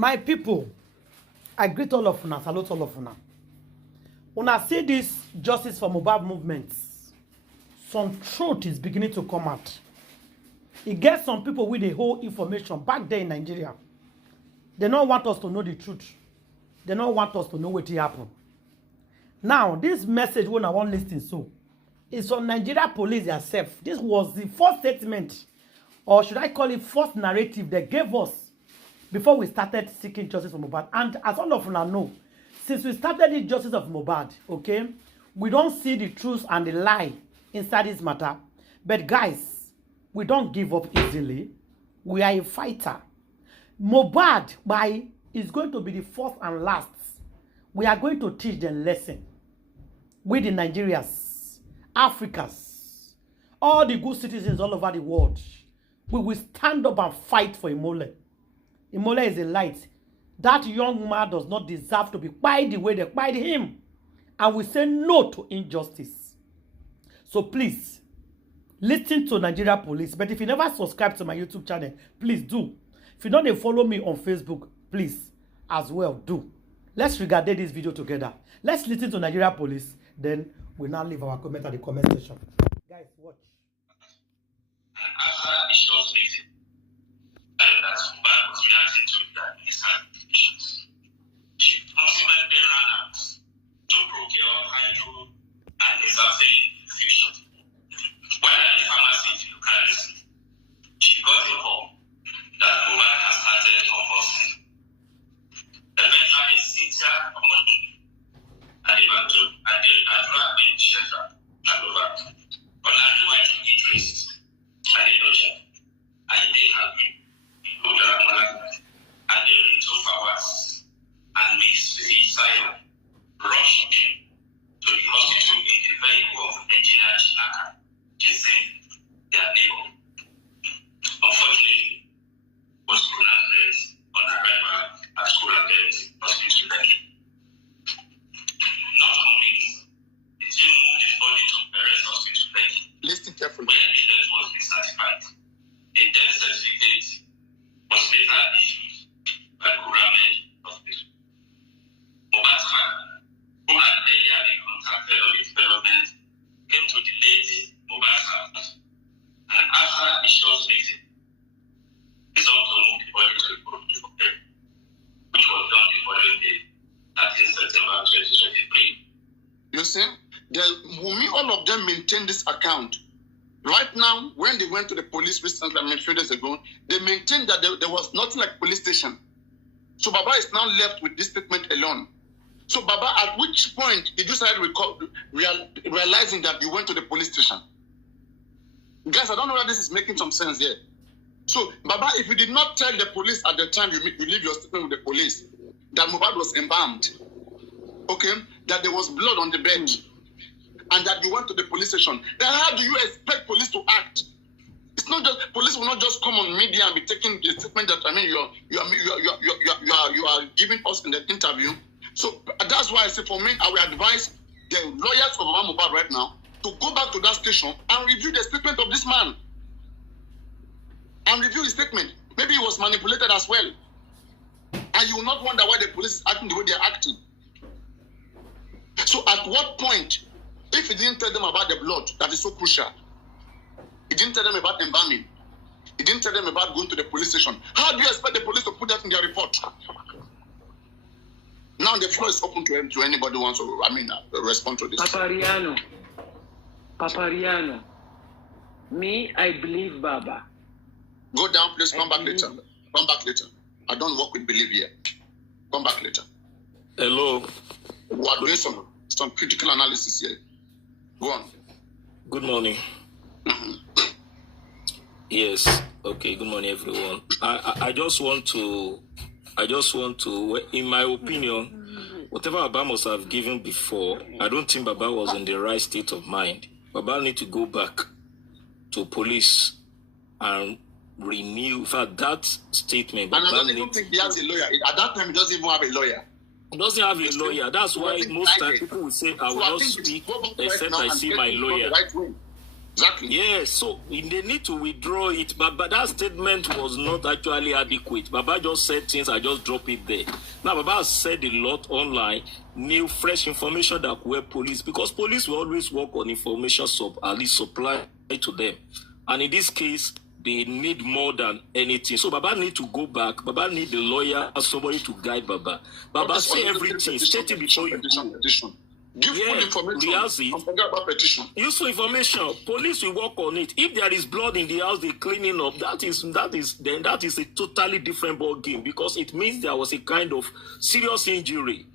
My people, I greet all of una, salute all of una. Una see this justice for Mohbad movement. Some truth is beginning to come out. It gets some people with the whole information back there in Nigeria. They don't want us to know the truth. They don't want us to know what happened. Now, this message when I want listening so is from Nigeria police themselves. This was the first statement, or should I call it first narrative they gave us before we started seeking justice for Mohbad. And as all of you know, since we started the justice of Mohbad, okay, we don't see the truth and the lie inside this matter. But guys, we don't give up easily. We are a fighter. Mohbad is going to be the first and last. We are going to teach them lesson. We the Nigerians, Africans, all the good citizens all over the world, we will stand up and fight for Imole. Imole is a light. That young man does not deserve to be quiet the way they quiet him. And we say no to injustice. So please, listen to Nigeria police. But if you never subscribe to my YouTube channel, please do. If you don't follow me on Facebook, please, as well, do. Let's regard this video together. Let's listen to Nigeria police. Then we now leave our comment at the comment section. Guys, watch. And after the short meeting, that Mohbad was reacting to that miscalculations, she consequently ran out to procure hydro and ascertain fusion. While at the pharmacy in locality, she got a call that Mohbad has started convulsing. Eventually, Cynthia Moad and the Adra being sheltered and over. But now the white Idris and edochie, and they have been and they were in 2 hours and mixed the inside, rushed him to the hospital in the vehicle of engineer Chinaka, esin, their neighbor. Unfortunately, was pronounced on arrival at Kurandet Hospital Lekki. Not convinced, the team moved his body to Perez Hospital Lekki. Listen carefully. Where the death was certified. A death certificate was later issued by Kurandet Hospital. Mohbad's father, who had earlier been contacted on the development, came to the late Mohbad's house, and after a short meeting, resolved to move the body to the hospital for burial, which was done the following day, 13 September 2023. You see, all of them maintain this account. Right now, when they went to the police recently, a few days ago, they maintained that there was nothing like police station. So Baba is now left with this statement alone. So Baba, at which point did you start realizing that you went to the police station? Guys, I don't know whether this is making some sense here. So Baba, if you did not tell the police at the time you leave your statement with the police that Mohbad was embalmed, okay, that there was blood on the bed, and that you went to the police station, then how do you expect police to act? It's not just police will not just come on media and be taking the statement that you are giving us in the interview. So that's why I say for me, I will advise the lawyers of Mohbad right now to go back to that station and review the statement of this man. And review his statement. Maybe he was manipulated as well. And you will not wonder why the police is acting the way they are acting. So at what point, if he didn't tell them about the blood, that is so crucial, he didn't tell them about embalming, he didn't tell them about going to the police station, how do you expect the police to put that in their report? Now the floor is open to anybody who wants to, respond to this. Papariano, me, I believe Baba. Go down, please, come back later. Come back later. I don't work with belief here. Come back later. Hello. We are doing some critical analysis here. Go on. Good morning. Yes. Okay. Good morning, everyone. I just want to, in my opinion, whatever Baba must have given before, I don't think Baba was in the right state of mind. Baba need to go back to police and renew. In fact, that statement. And I don't even think he has a lawyer. At that time, he doesn't even have a lawyer. He doesn't have a lawyer. That's why most times people will say, I will not speak except I see my lawyer. Exactly. Yes, so they need to withdraw it, but that statement was not actually adequate. Baba just said things, I just drop it there. Now, Baba has said a lot online, new, fresh information that were police, because police will always work on information, at least supply to them. And in this case, they need more than anything. So Baba need to go back. Baba need a lawyer, somebody to guide Baba. Baba say everything, state it before you go. Petition. Give full information. And forget about petition. Useful information. Police will work on it. If there is blood in the house, they cleaning up. That is a totally different ball game, because it means there was a kind of serious injury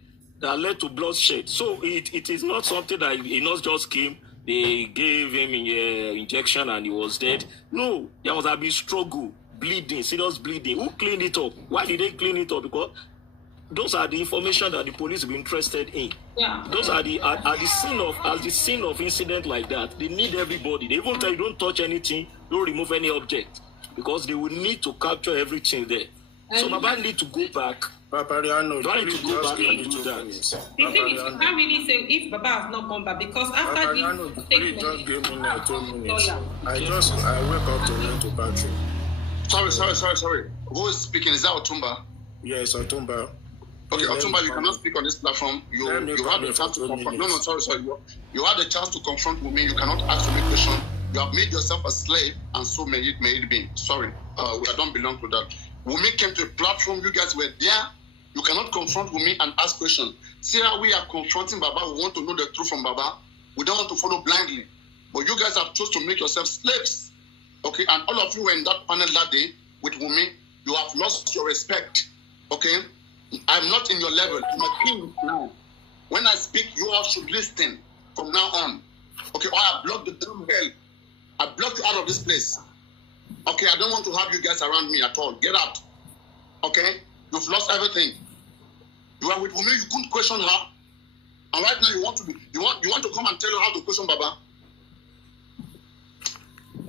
that led to bloodshed. So it is not something that he not just came. They gave him an injection and he was dead. No, there was a big struggle, bleeding, serious bleeding. Who cleaned it up? Why did they clean it up? Because those are the information that the police will be interested in. Yeah. Those are the scene of incident like that. They need everybody. They even tell you don't touch anything, don't remove any object, because they will need to capture everything there. So Baba need to go back. Papariano, Don't need to go back and do that. The thing is, you can't really say if Baba has not come back, because after this please just give me like 2 minutes. Lawyer. I wake up to run to battery. Sorry. Who is speaking? Is that Otumba? Yes, Otumba. Okay, Otumba, you cannot speak on this platform. You had the chance to confront. No, sorry. You had the chance to confront with me. You cannot ask me question. You have made yourself a slave, and so may it be. Sorry, I don't belong to that. Wumi came to a platform. You guys were there. You cannot confront Wumi and ask questions. See how we are confronting Baba. We want to know the truth from Baba. We don't want to follow blindly. But you guys have chosen to make yourselves slaves. Okay, and all of you were in that panel that day with Wumi. You have lost your respect. Okay. I'm not in your level. I'm a king now. When I speak, you all should listen from now on. Okay, or I block the damn hell. I block you out of this place. Okay, I don't want to have you guys around me at all. Get out. Okay? You've lost everything. You are with Wumi, you couldn't question her. And right now you want to come and tell her how to question Baba.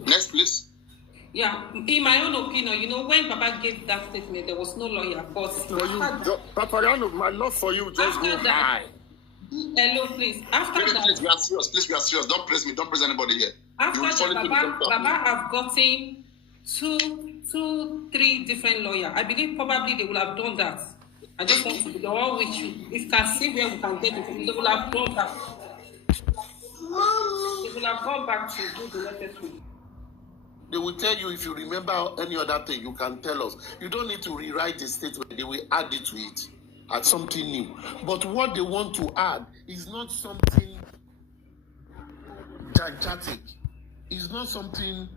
Next, please. Yeah, in my own opinion, when Baba gave that statement, there was no lawyer. But Papariano, my love for you just go high. Hello, please. After that, please, we are serious. Please, we are serious. Don't praise me. Don't praise anybody here. After that, Baba have gotten two, three different lawyers. I believe probably they will have done that. I just want to be the one with you. If you can see where we can get it, they will have done that. They will have gone back to do the necessary. They will tell you, if you remember any other thing, you can tell us. You don't need to rewrite the statement. They will add it to it, add something new. But what they want to add is not something gigantic. It's not something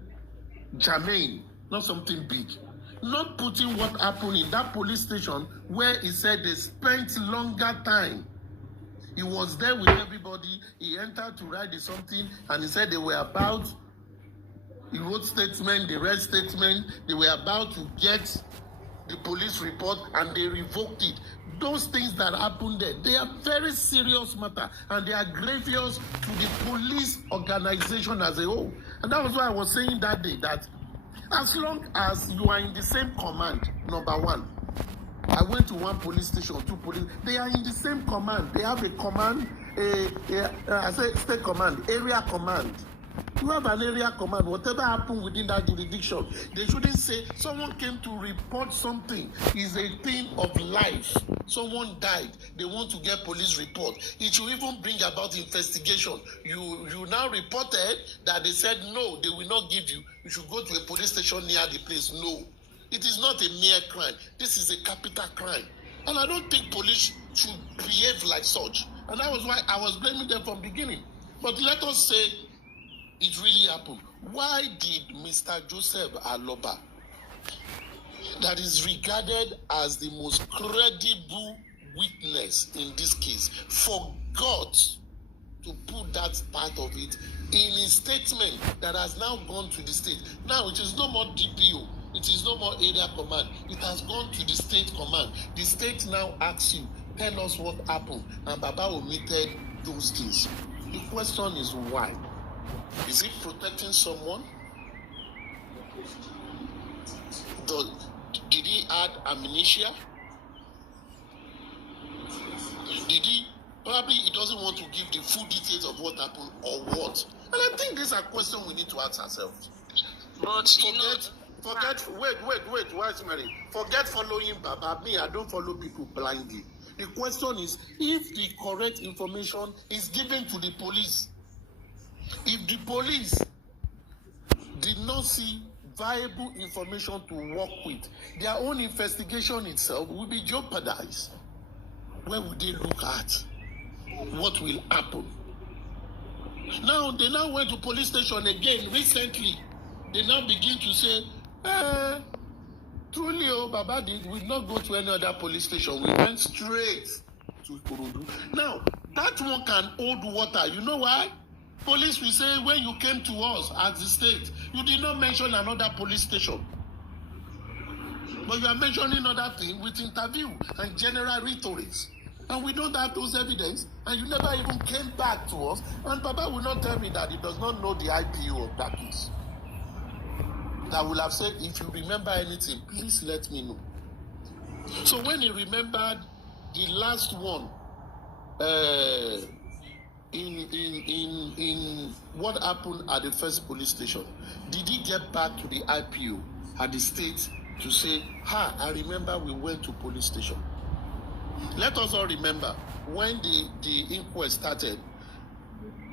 germane, not something big. Not putting what happened in that police station where he said they spent longer time. He was there with everybody. He entered to write something and he said they were about, he wrote statement, they read statement, they were about to get the police report and they revoked it. Those things that happened there, they are very serious matter and they are grievous to the police organization as a whole. And that was why I was saying that day that as long as you are in the same command, number one, I went to one police station, two police, they are in the same command. They have a command, I say state command, area command. You have an area command. Whatever happened within that jurisdiction, they shouldn't say someone came to report something. Is a thing of life. Someone died. They want to get police report. It should even bring about investigation. You now reported that they said no, they will not give you. You should go to a police station near the place. No, it is not a mere crime. This is a capital crime, and I don't think police should behave like such. And that was why I was blaming them from the beginning. But let us say it really happened. Why did Mr. Joseph Aloba, that is regarded as the most credible witness in this case, forgot to put that part of it in his statement that has now gone to the state? Now it is no more DPO, it is no more area command, it has gone to the state command. The state now asks you, tell us what happened, and Baba omitted those things. The question is why? Is it protecting someone? Did he add amnesia? Did he Probably he doesn't want to give the full details of what happened or what. And I think these are questions we need to ask ourselves. But Wait, wise Mary. Forget following Baba. Me, I don't follow people blindly. The question is if the correct information is given to the police. If the police did not see viable information to work with, their own investigation itself will be jeopardized. Where would they look at? What will happen? Now, they now went to police station again recently. They now begin to say, truly, Baba did not go to any other police station. We went straight to Kurudu. Now, that one can hold water. You know why? Police will say, when you came to us as the state, you did not mention another police station. But you are mentioning other things with interview and general rhetorics. And we don't have those evidence, and you never even came back to us. And Baba will not tell me that he does not know the IPO of that case. That will have said, if you remember anything, please let me know. So when he remembered the last one, in what happened at the first police station, did he get back to the IPO at the state to say, I remember we went to police station? Let us all remember, when the inquest started,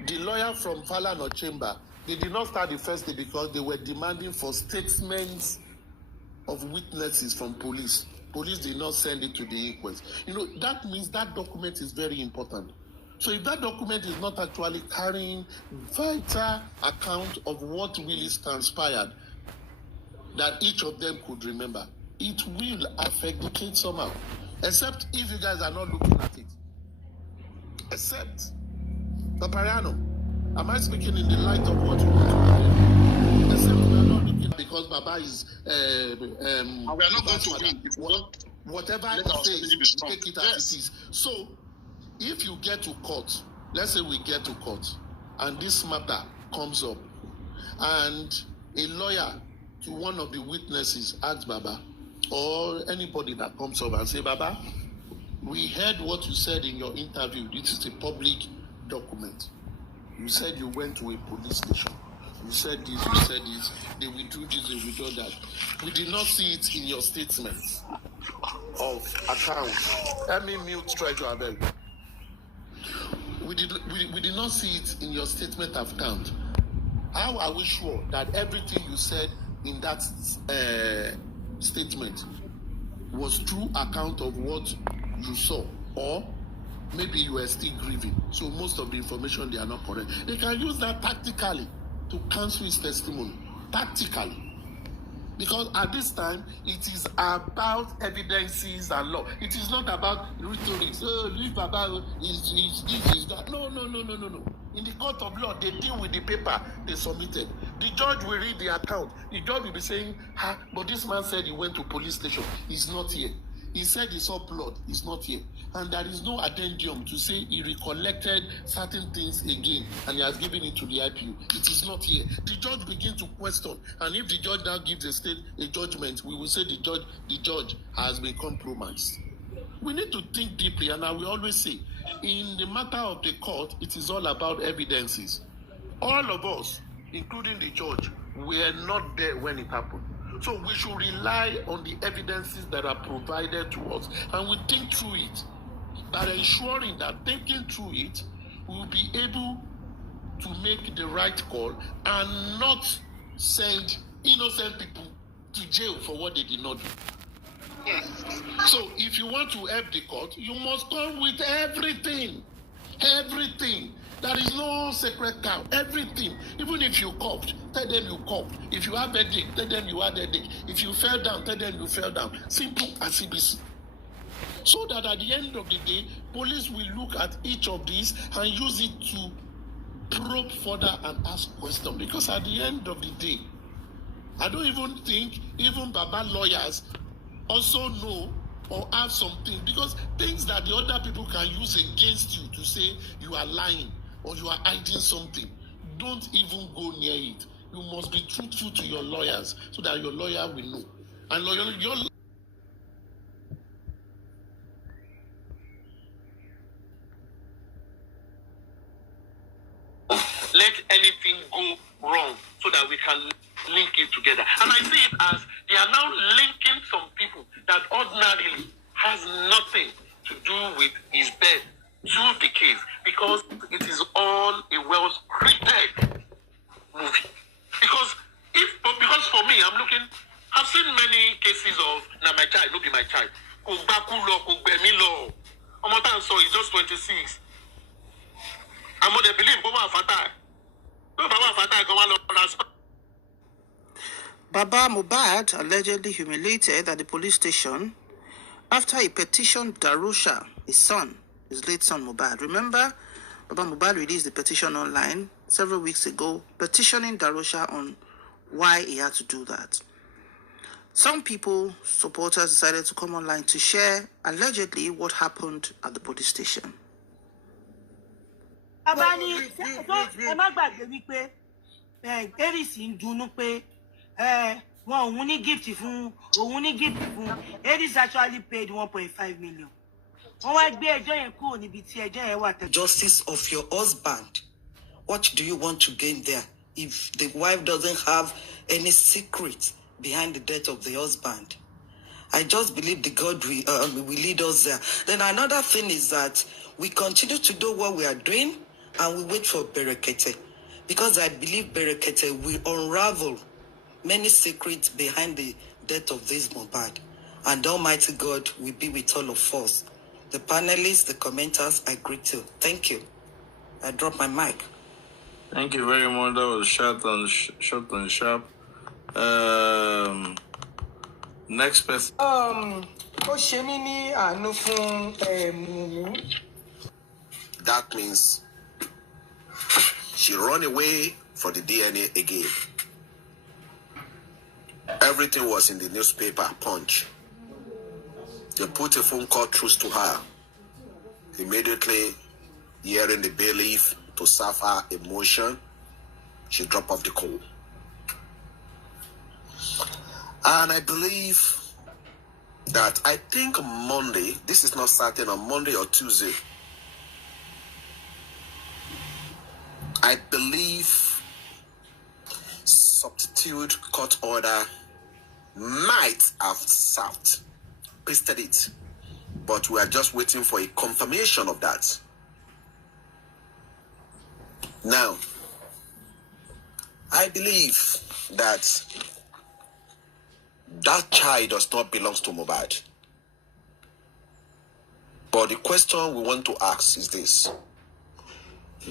the lawyer from Falana Chamber, they did not start the first day because they were demanding for statements of witnesses from police. Police did not send it to the inquest. That means that document is very important. So if that document is not actually carrying vital account of what really transpired, that each of them could remember, it will affect the case somehow. Except if you guys are not looking at it. Except, Papariano, am I speaking in the light of what you want to do? Except we are not looking because Baba is... we are not going to win. Whatever it says, take it as it is. So, if you get to court, let's say we get to court, and this matter comes up, and a lawyer to one of the witnesses asks Baba, or anybody that comes up and say, Baba, we heard what you said in your interview. This is a public document. You said you went to a police station. You said this, you said this. They will do this, they will do that. We did not see it in your statements of account. Let me mute Treasure Abel. We did not see it in your statement of account. How are we sure that everything you said in that statement was true account of what you saw, or maybe you were still grieving? So most of the information, they are not correct. They can use that tactically to cancel his testimony. Tactically. Because at this time, it is about evidences and law. It is not about rhetoric. Leave Baba is this, is that. No. In the court of law, they deal with the paper they submitted. The judge will read the account. The judge will be saying, but this man said he went to police station. He's not here. He said he saw blood. He's not here. And there is no addendum to say he recollected certain things again and he has given it to the IPU. It is not here. The judge begins to question. And if the judge now gives the state a judgment, we will say the judge has been compromised. We need to think deeply, and I will always say, in the matter of the court, it is all about evidences. All of us, including the judge, were not there when it happened. So we should rely on the evidences that are provided to us, and we think through it. By ensuring that thinking through it, we will be able to make the right call and not send innocent people to jail for what they did not do. So if you want to help the court, you must come with everything. Everything. There is no sacred cow. Everything. Even if you coughed, tell them you coughed. If you have a headache, tell them you had a headache. If you fell down, tell them you fell down. Simple as CBC. So that at the end of the day, police will look at each of these and use it to probe further and ask questions. Because at the end of the day, I don't even think even Baba lawyers also know or have something, because things that the other people can use against you to say you are lying or you are hiding something, don't even go near it. You must be truthful to your lawyers so that your lawyer will know. And your anything go wrong so that we can link it together. And I see it as they are now linking some people that ordinarily has nothing to do with his death to the case because it is all a well-scripted movie. Because for me, I've seen many cases of my child, look be my child. Omotan so he's just 26. I'm going to believe Baba Mohbad allegedly humiliated at the police station after he petitioned Darosha, his son, his late son Moad. Remember, Baba Mohbad released the petition online several weeks ago, petitioning Darosha on why he had to do that. Some people, supporters, decided to come online to share allegedly what happened at the police station. Eris actually paid 1.5 million. Justice of your husband. What do you want to gain there? If the wife doesn't have any secret behind the death of the husband, I just believe the God will lead us there. Then another thing is that we continue to do what we are doing and we wait for Berekete, because I believe Berekete will unravel many secrets behind the death of this Mohbad, and Almighty God will be with all of us. The panelists, the commenters, I greet you. Thank you. I drop my mic. Thank you very much. That was short and sharp. Next person. That means she ran away for the DNA again. Everything was in the newspaper, Punch. They put a phone call through to her. Immediately, hearing the bailiff to serve her a motion, she dropped off the call. And I believe that I think Monday, this is not certain, on Monday or Tuesday, I believe substitute court order might have served, pasted it, but we are just waiting for a confirmation of that. Now, I believe that that child does not belong to Mohbad. But the question we want to ask is this: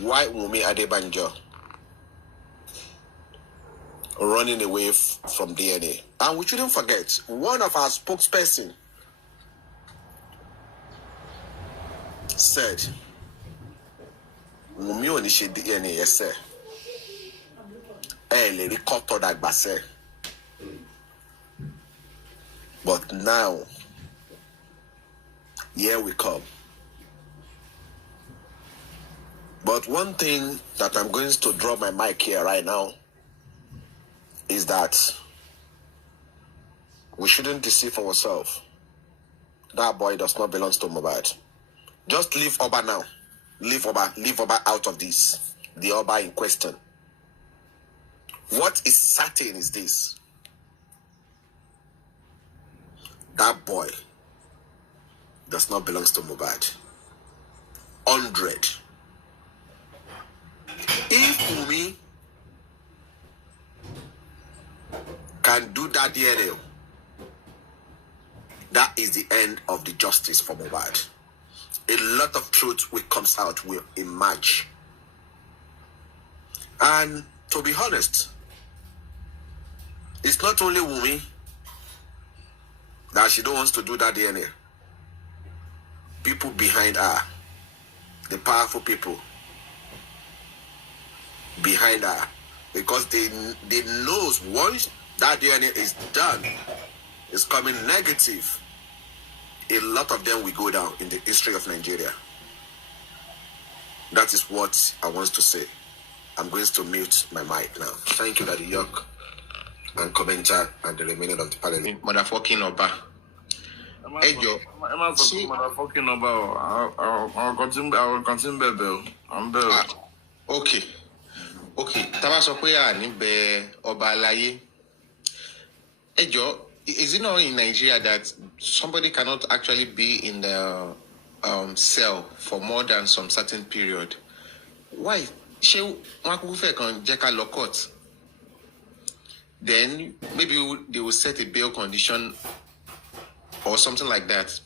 why Wunmi Adebanjo running away from DNA? And we shouldn't forget, one of our spokesperson said, Wunmi onishe DNA, yes sir. But now, here we come. But one thing that I'm going to drop my mic here right now is that we shouldn't deceive ourselves. That boy does not belong to Mohbad. Just leave Oba now. Leave Oba out of this. The Oba in question. What is certain is this: that boy does not belong to Mohbad. 100. If Wunmi can do that DNA, that is the end of the justice for Mohbad. A lot of truth will come out, will emerge. And to be honest, it's not only Wunmi that she don't want to do that DNA. People behind her, the powerful people behind her, because they knows once that DNA is done, it's coming negative, a lot of them will go down in the history of Nigeria. That is what I want to say. I'm going to mute my mic now. Thank you, Daddy York, and commenter, and the remaining of the panel. Motherfucking Oba. Hey, Joe. Motherfucking Oba. I'll continue, baby. I'm Bill. Okay. Okay, tábà sọ pé a ní bẹ ọba aláyé. Ẹ jọ̀ọ́, is it not in Nigeria that somebody cannot actually be in the cell for more than some certain period? Why? Ṣé wọn kúkú fẹ́ kan jẹ́ ká lọ court? Then maybe they will set a bail condition or something like that,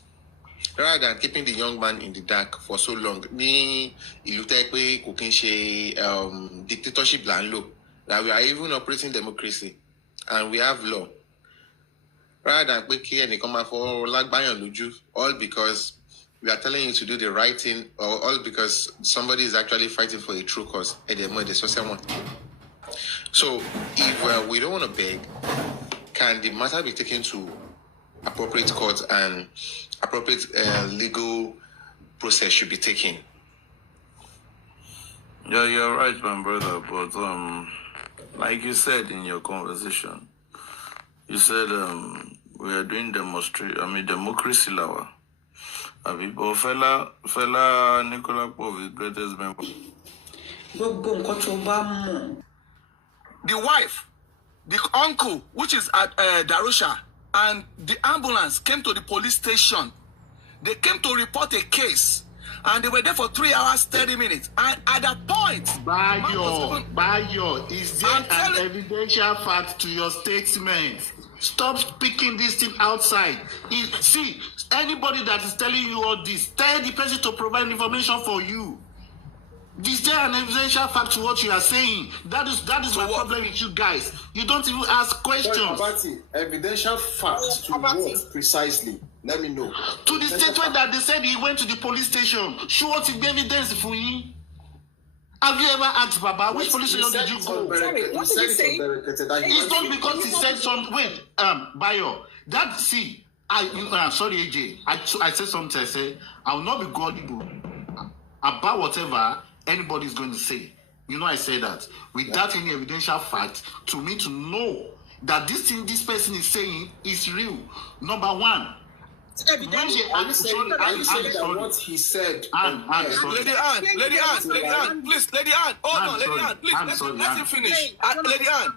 rather than keeping the young man in the dark for so long. Ní ìlú tẹ́ pé kò kí ń ṣe dictatorship là ń lò, that we are even operating democracy and we have law. Rather than pé kí ẹnìkan máa fọwọ́ lágbáyàn lójú, all because we are telling you to do the right thing, or all because somebody is actually fighting for a true cause. So if we don't want to beg, can the matter be taken to appropriate court and appropriate legal process should be taken? Yeah, you're right, my brother. But like you said in your conversation, you said we are doing democracy law. But fella Nicola Pov is greatest member. The wife, the uncle, which is at Darosha, and the ambulance came to the police station. They came to report a case, and they were there for 3 hours, 30 minutes. And at that point, Bayo, is there an evidential fact to your statement? Stop speaking this thing outside. See, anybody that is telling you all this, tell the person to provide information for you. Is there an evidential fact to what you are saying? That is my problem with you guys. You don't even ask questions. Abati, evidential fact to what precisely? Let me know. To the statement that they said he went to the police station. Show what is evidence for you. Have you ever asked Baba which police station did you go? Sorry, what did you say? It's not because he said some. Wait, Bayo. That see, sorry, AJ. I said something. I said I will not be gullible about whatever anybody is going to say. You know, I say that without any evidential fact to me to know that this thing this person is saying is real. Number one. Are you saying that what he said? Lady Anne, please, Lady Anne, hold on, Lady Anne, please, let him finish. Lady Anne,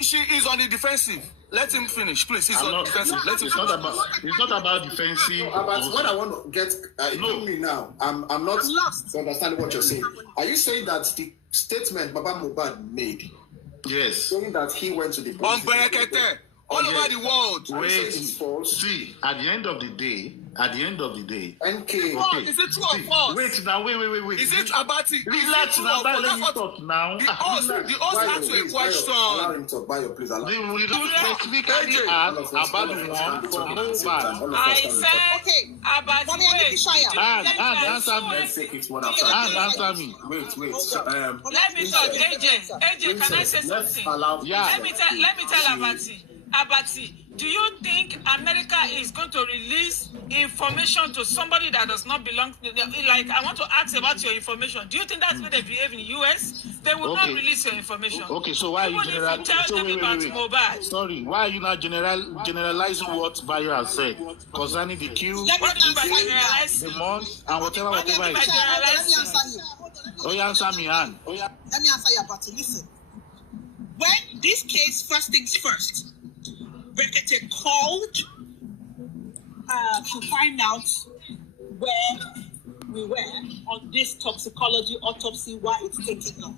she is on the defensive. Let him finish, please. He's on the defensive. It's not about defensive. But what I want to get, me now, I'm not understanding what you're saying. Are you saying that the statement Baba Mohbad made? Yes. Saying that he went to the police all over the world. Wait, see, at the end of the day, NK. Okay. Is it true or false? Wait now, wait. Is it Abati? Relax now, let me talk now. The host asked you a question. Allow him to talk. Bayo, please allow him. We don't specifically ask about the one for Mohbad. I said, okay, Abati, wait. Answer me. Wait. Let me talk, AJ, can I say something? Let me tell Abati, do you think America is going to release information to somebody that does not belong to them? Like, I want to ask about your information. Do you think that's where they behave in the US? They will not release your information. Okay, so why are you Mohbad? Sorry, why are you not generalizing what Bayo has said concerning the queue, the month, and whatever Let me answer you. Oh, you answer me, Anne. Let me answer you, Abati. Listen. When this case, first things first, Brekete called to find out where we were on this toxicology autopsy, why it's taking long.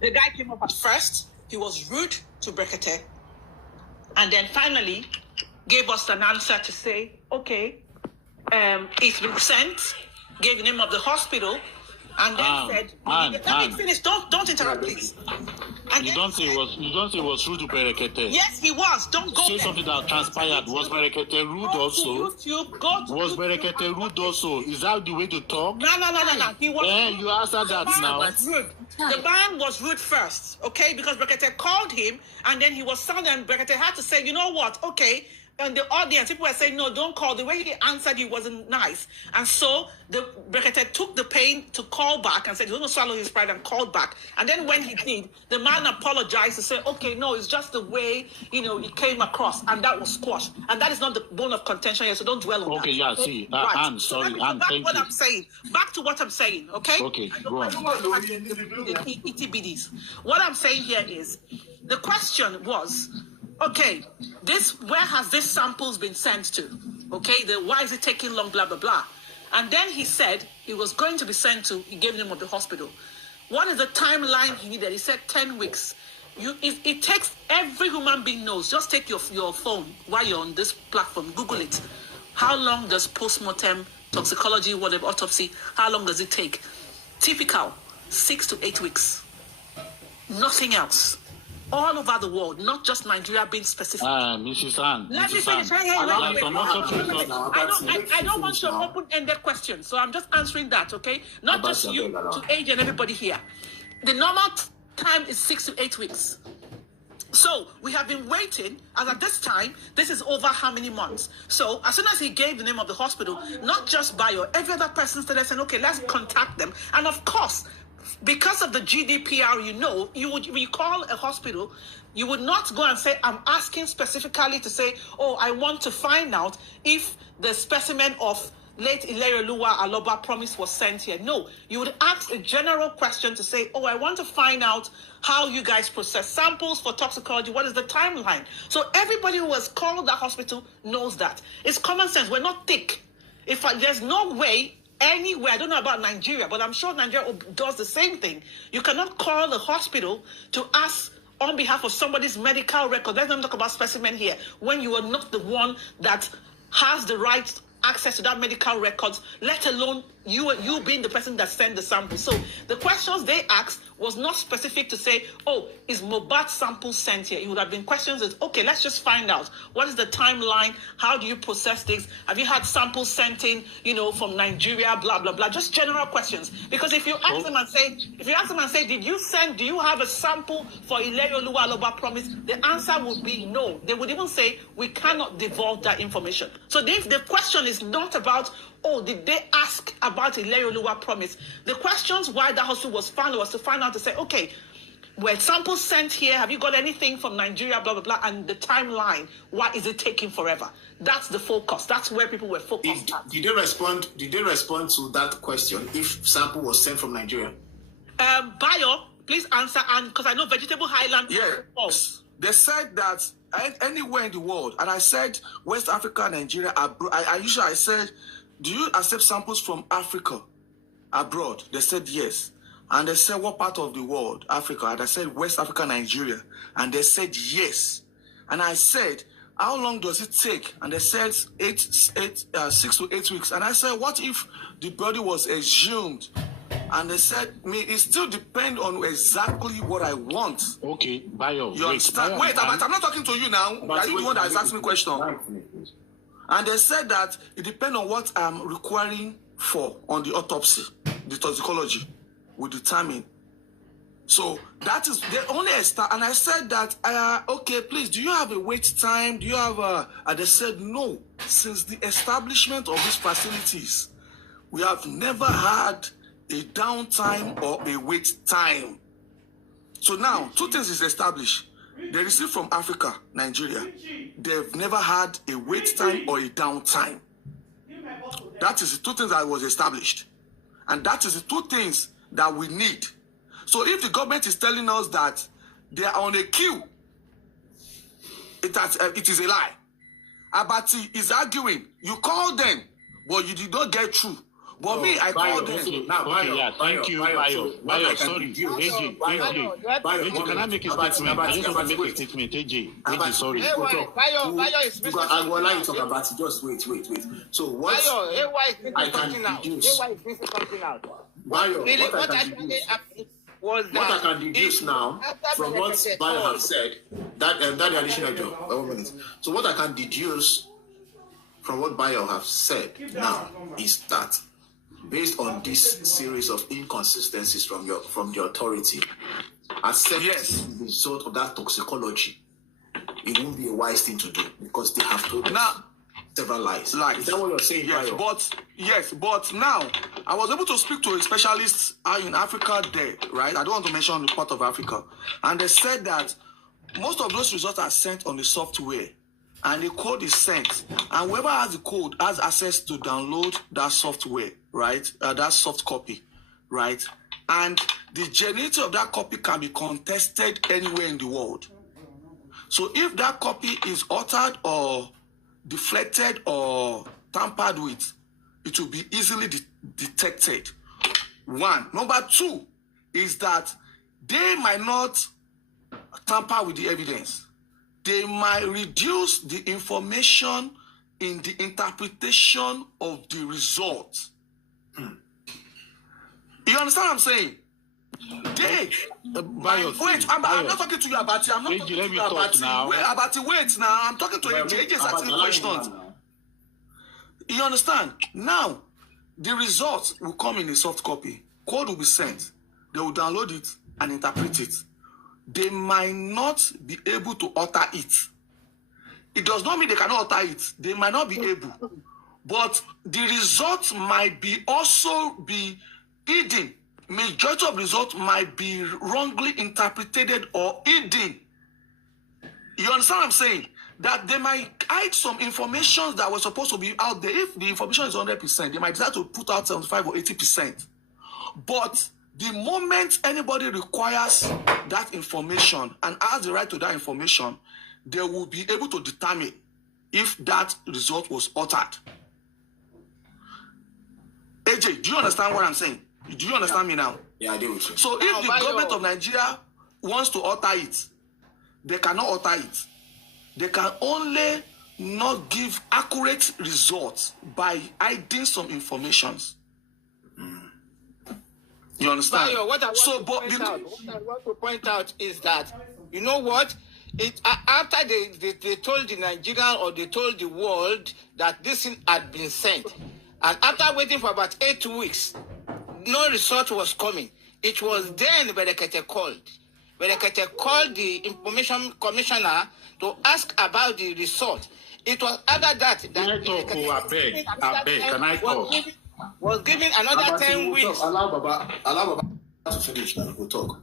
The guy came up at first, he was rude to Brekete, and then finally gave us an answer to say, okay, it's been sent, gave the name of the hospital, and then said, let me finish, don't interrupt, please. And you don't say it was rude to Berekete. Yes, he was. Don't go say there. Something that transpired. Was Berekete rude also? Was Berekete rude also? Is that the way to talk? No. He was. You answered that now. Rude. The man was rude first, okay? Because Berekete called him, and then he was sound, and Berekete had to say, you know what? Okay, in the audience, people were saying, no, don't call. The way he answered you wasn't nice. And so the Brekete took the pain to call back and said he's going to swallow his pride and called back. And then when he did, the man apologized to say, okay, no, it's just the way, it came across. And that was squashed. And that is not the bone of contention here, so don't dwell on that. Okay, yeah, see. Right. Anne, sorry, Anne, thank you. I'm saying. Back to what I'm saying, okay? Okay, go on. I don't want to the ETBDs. What I'm saying here is, the question was, okay, where has this samples been sent to? Okay, why is it taking long, blah, blah, blah. And then he said he was going to be sent to, he gave the name of the hospital. What is the timeline he needed? He said 10 weeks. It takes, every human being knows, just take your phone while you're on this platform, Google it. How long does postmortem, toxicology, whatever, autopsy, how long does it take? Typical, 6 to 8 weeks. Nothing else. All over the world, not just Nigeria being specific. Mrs. Ann. Let me finish. I don't want your open-ended questions, so I'm just answering that, okay? Not just you, to age and everybody here. The normal time is 6 to 8 weeks. So we have been waiting, and at this time, this is over how many months? So as soon as he gave the name of the hospital, not just Bayo, every other person started saying, okay, let's contact them. And of course, because of the GDPR, when you call a hospital, you would not go and say, I'm asking specifically to say, oh, I want to find out if the specimen of late Ileroluwa Aloba promise was sent here. No, you would ask a general question to say, oh, I want to find out how you guys process samples for toxicology. What is the timeline? So everybody who has called that hospital knows that. It's common sense. We're not thick. There's no way anywhere, I don't know about Nigeria, but I'm sure Nigeria does the same thing. You cannot call the hospital to ask on behalf of somebody's medical record. Let's not talk about specimen here, when you are not the one that has the right access to that medical records, let alone you being the person that sent the sample. So the questions they asked was not specific to say, oh, is Mohbad sample sent here? It would have been questions that, okay, let's just find out. What is the timeline? How do you process things? Have you had samples sent in, from Nigeria, blah, blah, blah. Just general questions. Because if you ask them and say, do you have a sample for Ileroluwa Aloba promise? The answer would be no. They would even say, we cannot divulge that information. So the question is not about, oh, did they ask about Ileroluwa promise? The questions why that hospital was found was to find out to say, okay, were samples sent here? Have you got anything from Nigeria, blah, blah, blah? And the timeline, why is it taking forever? That's the focus. That's where people were focused at. Did they respond to that question if sample was sent from Nigeria? Bayo, please answer, and because I know Vegetable Highland. Yes. They said that anywhere in the world, and I said West Africa, Nigeria, abroad. I said, do you accept samples from Africa abroad? They said yes. And they said, what part of the world? Africa. And I said, West Africa, Nigeria. And they said yes. And I said, how long does it take? And they said 6 to 8 weeks. And I said, what if the body was exhumed? And they said, it still depends on exactly what I want. Okay, Bayo. You understand? Wait, I'm not talking to you now. Are you the one that is asking me question? And they said that it depends on what I'm requiring for on the autopsy, the toxicology will determine. So that is the only start. And I said that, okay, please, do you have a wait time? Do you have and they said no. Since the establishment of these facilities, we have never had a downtime or a wait time. So now, two things is established. They receive from Africa, Nigeria. They've never had a wait time or a downtime. That is the two things that was established. And that is the two things that we need. So if the government is telling us that they are on a queue, it is a lie. Abati is arguing. You call them, but you did not get through. But me, I called them. Thank you, Bayo. Sorry, AJ, can I make a statement? I just want to make a statement, AJ, sorry. Bayo is missing something. I will allow you to talk about it. Just wait. So what I can deduce. What I can deduce now from what Bayo has said, that additional job. So what I can deduce from what Bayo have said now is that, based on this series of inconsistencies from the authority, accepting the result of that toxicology, it won't be a wise thing to do because they have told us Now, several lies. lies. Is that what you're saying, Yes, Bayo? but now I was able to speak to a specialist in Africa there, right? I don't want to mention the part of Africa, and they said that most of those results are sent on the software, and the code is sent, and whoever has the code has access to download that software, right? That soft copy, right? And the genuinity of that copy can be contested anywhere in the world. So if that copy is altered or deflected or tampered with, it will be easily detected. One. Number two is that they might not tamper with the evidence. They might reduce the information in the interpretation of the result. You understand what I'm saying? They, wait, I'm not talking to you about it. I'm not talking to you about it. Wait now. I'm talking to AJ. AJ is asking questions. You understand? Now, the results will come in a soft copy. Code will be sent. They will download it and interpret it. They might not be able to alter it. It does not mean they cannot alter it. They might not be able. But the results might be also be hidden. Majority of results might be wrongly interpreted or hidden. You understand what I'm saying? That they might hide some information that was supposed to be out there. If the information is 100%, they might decide to put out 75 or 80%. But the moment anybody requires that information and has the right to that information, they will be able to determine if that result was altered. AJ, do you understand what I'm saying? Do you understand me now? Yeah, I do. So if the government of Nigeria wants to alter it, they cannot alter it. They can only not give accurate results by hiding some informations. You understand? Bayo, what I want to point out is that, you know what? After they told the Nigerian or they told the world that this thing had been sent, and after waiting for about 8 weeks, no result was coming. It was then Berekete called. Berekete called the information commissioner to ask about the result. It was after that was given another 10 weeks. Allow Baba to finish now. We'll talk.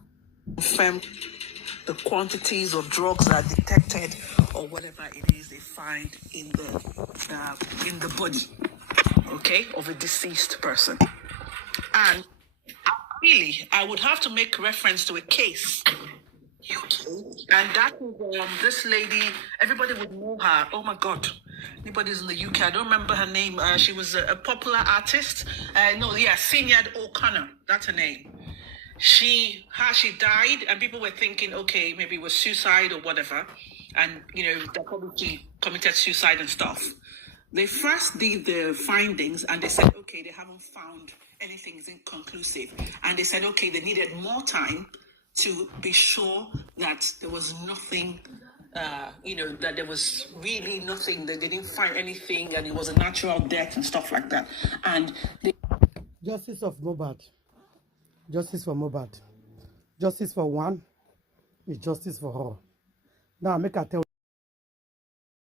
Confirm the quantities of drugs that are detected or whatever it is they find in the body, okay, of a deceased person. And really, I would have to make reference to a case. And that is this lady, everybody would know her. Oh my God. Anybody's in the UK, I don't remember her name. She was a popular artist. Sinead O'Connor, that's her name. She died, and people were thinking, okay, maybe it was suicide or whatever. And, they probably committed suicide and stuff. They first did the findings, and they said, okay, they haven't found anything inconclusive. And they said, okay, they needed more time to be sure that there was nothing, that there was really nothing, that they didn't find anything, and it was a natural death and stuff like that. And justice of Mohbad. Justice for Mohbad. Justice for one is justice for all. Now, make I tell